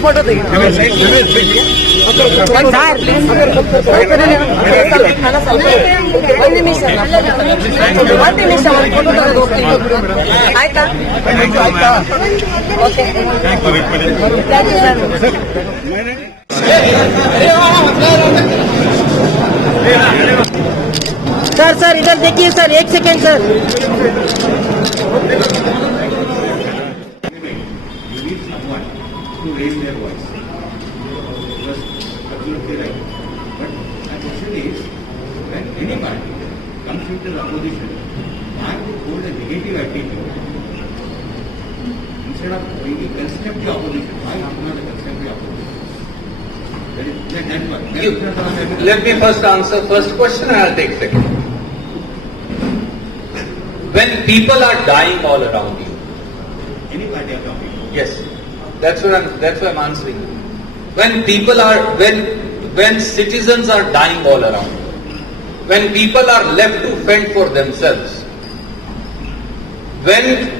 Photo देखिए photo ಆಯ್ತಾ okay sir इधर देखिए sir, 1 second sir. to raise their voice. You are absolutely right. But my question is, when any party comes into the opposition, why to hold a negative attitude instead of being constructive opposition? Why not a constructive opposition? That's why. Let me first answer first question and I'll take second. When people are dying all around you, any party are talking. yes, that's why I'm answering you. When citizens are dying all around, when people are left to fend for themselves, when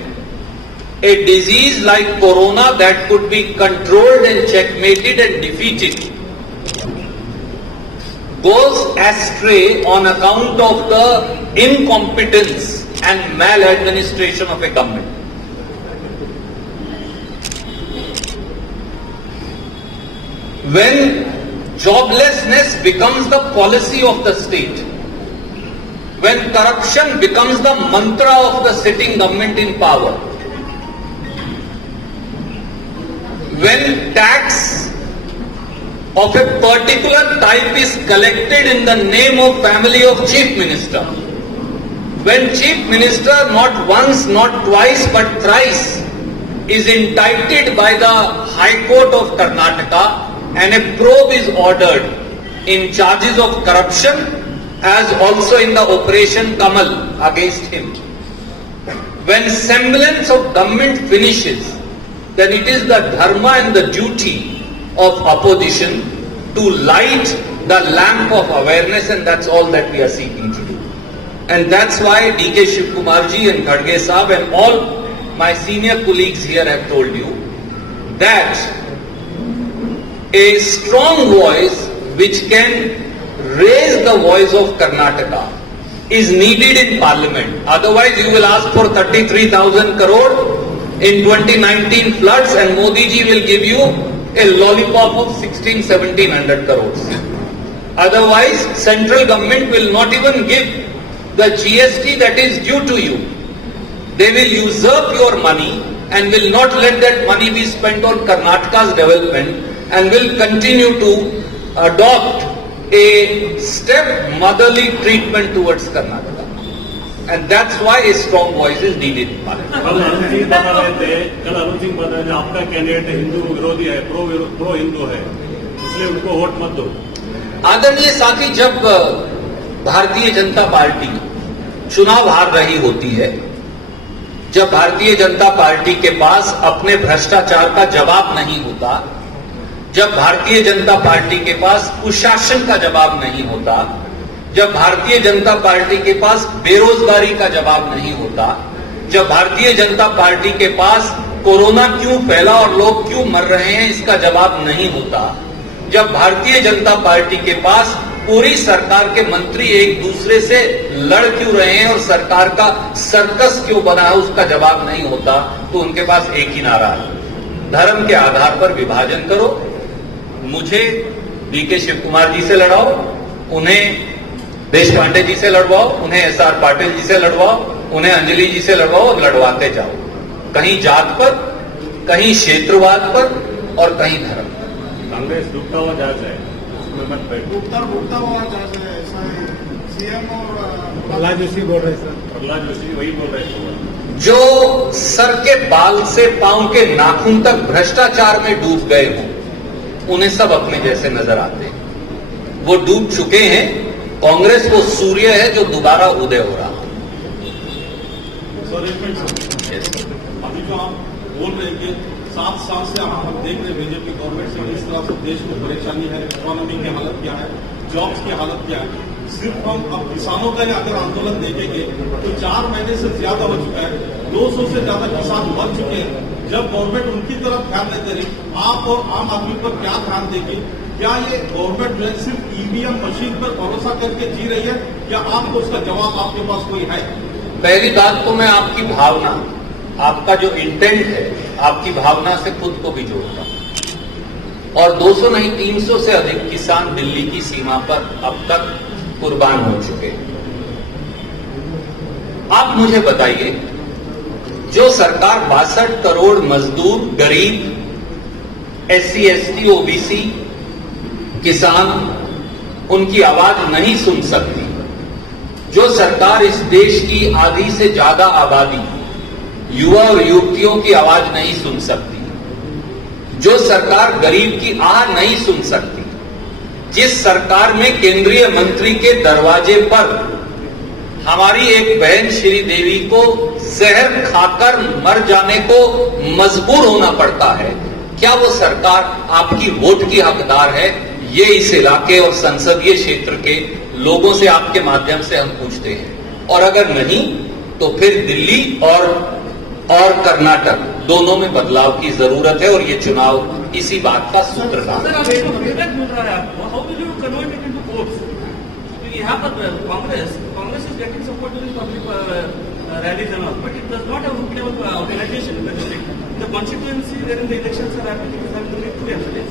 a disease like corona that could be controlled and checkmated and defeated goes astray on account of the incompetence and maladministration of a government, when joblessness becomes the policy of the state, when corruption becomes the mantra of the sitting government in power, when tax of a particular type is collected in the name of family of chief minister, when chief minister not once, not twice, but thrice is indicted by the High Court of Karnataka and a probe is ordered in charges of corruption as also in the Operation Kamal against him, when semblance of government finishes, then it is the dharma and the duty of opposition to light the lamp of awareness, and that's all that we are seeking to do. And that's why D.K. Shivkumarji and Khadge Saab and all my senior colleagues here have told you that a strong voice which can raise the voice of Karnataka is needed in Parliament. Otherwise you will ask for 33,000 crore in 2019 floods and Modi ji will give you a lollipop of 1600-1700 crores. Otherwise central government will not even give the GST that is due to you. They will usurp your money and will not let that money be spent on Karnataka's development and will continue to adopt a step-motherly treatment towards Karnataka. And that's why a strong voice is needed in Parliament. कल अरुण सिंह बता रहे थे आपका candidate Hindu विरोधी है, pro Hindu है, इसलिए उनको वोट मत दो। आदरणीय साथी, जब भारतीय जनता पार्टी चुनाव हार रही होती है, जब भारतीय जनता पार्टी के पास अपने भ्रष्टाचार का जवाब नहीं होता, जब भारतीय जनता पार्टी के पास कुशासन का जवाब नहीं होता, जब भारतीय जनता पार्टी के पास बेरोजगारी का जवाब नहीं होता, जब भारतीय जनता पार्टी के पास कोरोना क्यों फैला और लोग क्यों मर रहे हैं इसका जवाब नहीं होता, जब भारतीय जनता पार्टी के पास पूरी सरकार के मंत्री एक दूसरे से लड़ क्यों रहे हैं और सरकार का सर्कस क्यों बना है उसका जवाब नहीं होता, तो उनके पास एक ही नारा है, धर्म के आधार पर विभाजन करो, मुझे D.K. शिवकुमार जी से लड़ाओ, उन्हें देश पांडे जी से लड़वाओ, उन्हें S.R. पाटिल जी से लड़वाओ, उन्हें अंजलि जी से लड़वाओ और लड़वाते जाओ, कहीं जात पर, कहीं क्षेत्रवाद पर और कहीं धर्म पर। कांग्रेस डूबता हुआ जहाज है, उसमें मत बैठो। डूबता हुआ जहाज है, ऐसा है। सीएम और प्रहलाद जोशी बोल रहे सर, प्रहलाद जोशी वही बोल रहे हैं। जो सर के बाल से पांव के नाखून तक भ्रष्टाचार में डूब गए हों, उन्हें सब अपने जैसे नजर आते हैं, वो डूब चुके हैं। कांग्रेस वो सूर्य है जो दोबारा उदय हो रहा है। अभी जो आप बोल रहे हैं कि 7 साल से हम देख रहे हैं बीजेपी गवर्नमेंट से इस तरह से देश में परेशानी है, इकोनॉमी की हालत क्या है, जॉब्स की हालत क्या है, सिर्फ हम अब किसानों का अगर आंदोलन देखेंगे तो 4 महीने से ज्यादा हो चुका है, 200 से ज्यादा किसान मर चुके हैं। जब गवर्नमेंट उनकी तरफ ध्यान नहीं दे रही, आप और आम आदमी पर क्या ध्यान देगी? क्या ये गवर्नमेंट जो है सिर्फ ईवीएम मशीन पर भरोसा करके जी रही है, या आपको उसका जवाब आपके पास कोई है? पहली बात तो मैं आपकी भावना, आपका जो इंटेंट है, आपकी भावना से खुद को भी जोड़ता हूं। और 200 नहीं 300 से अधिक किसान दिल्ली की सीमा पर अब तक कुर्बान हो चुके हैं। आप मुझे बताइए, जो सरकार 62 करोड़ मजदूर, गरीब, SC, ST, OBC, किसान, उनकी आवाज नहीं सुन सकती, जो सरकार इस देश की आधी से ज्यादा आबादी, युवा और युवतियों की आवाज नहीं सुन सकती, जो सरकार गरीब की आह नहीं सुन सकती, जिस सरकार में केंद्रीय मंत्री के दरवाजे पर हमारी एक बहन श्री देवी को जहर खाकर मर जाने को मजबूर होना पड़ता है, क्या वो सरकार आपकी वोट की हकदार है? ये इस इलाके और संसदीय क्षेत्र के लोगों से आपके माध्यम से हम पूछते हैं। और अगर नहीं तो फिर दिल्ली और कर्नाटक दोनों में बदलाव की जरूरत है, और ये चुनाव इसी बात का सूत्रधार है। How will you convert it into votes? यहाँ पर Congress is getting support in public rallies and all, but it does not have root level organisation in the district. The constituency where the elections are happening is having only 2 MLAs.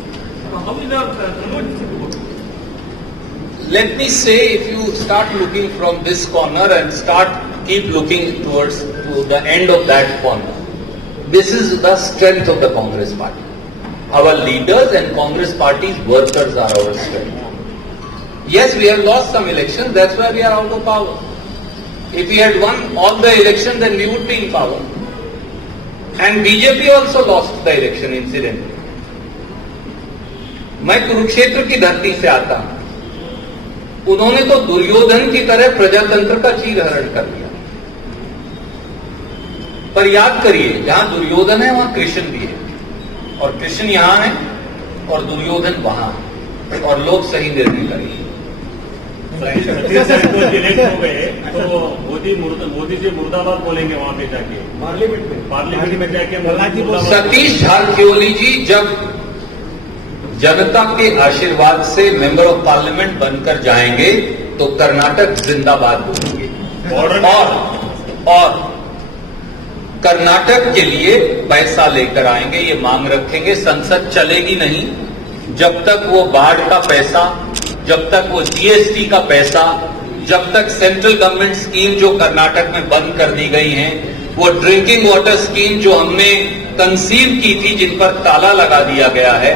How will you convert this into votes? Let me say, if you start looking from this corner and keep looking towards to the end of that corner, this is the strength of the Congress party. Our leaders and Congress party's workers are our strength. Yes, we have lost some elections, that's why we are out of power. If we had won all the elections, then we would be in power. And BJP also lost the election incidentally. मैं कुरुक्षेत्र की धरती से आता हूं, उन्होंने तो दुर्योधन की तरह प्रजातंत्र का चीरहरण कर दिया। पर याद करिए, जहां दुर्योधन है वहां कृष्ण भी है, और कृष्ण यहां है और दुर्योधन वहां है, और लोग सही निर्णय करेंगे। इलेक्ट हो गए तो मोदी जी मुर्दाबाद बोलेंगे वहां पे जाके, पार्लियामेंट में जाके मुर्दाबाद। सतीश झारखियोली जी जब जनता के आशीर्वाद से मेंबर ऑफ पार्लियामेंट बनकर जाएंगे तो कर्नाटक जिंदाबाद बोलेंगे, और कर्नाटक के लिए पैसा लेकर आएंगे, ये मांग रखेंगे। संसद चलेगी नहीं जब तक वो बाढ़ का पैसा, जब तक वो GST का पैसा, जब तक सेंट्रल गवर्नमेंट स्कीम जो कर्नाटक में बंद कर दी गई हैं, वो ड्रिंकिंग वाटर स्कीम जो हमने कंसीव की थी, जिन पर ताला लगा दिया गया है,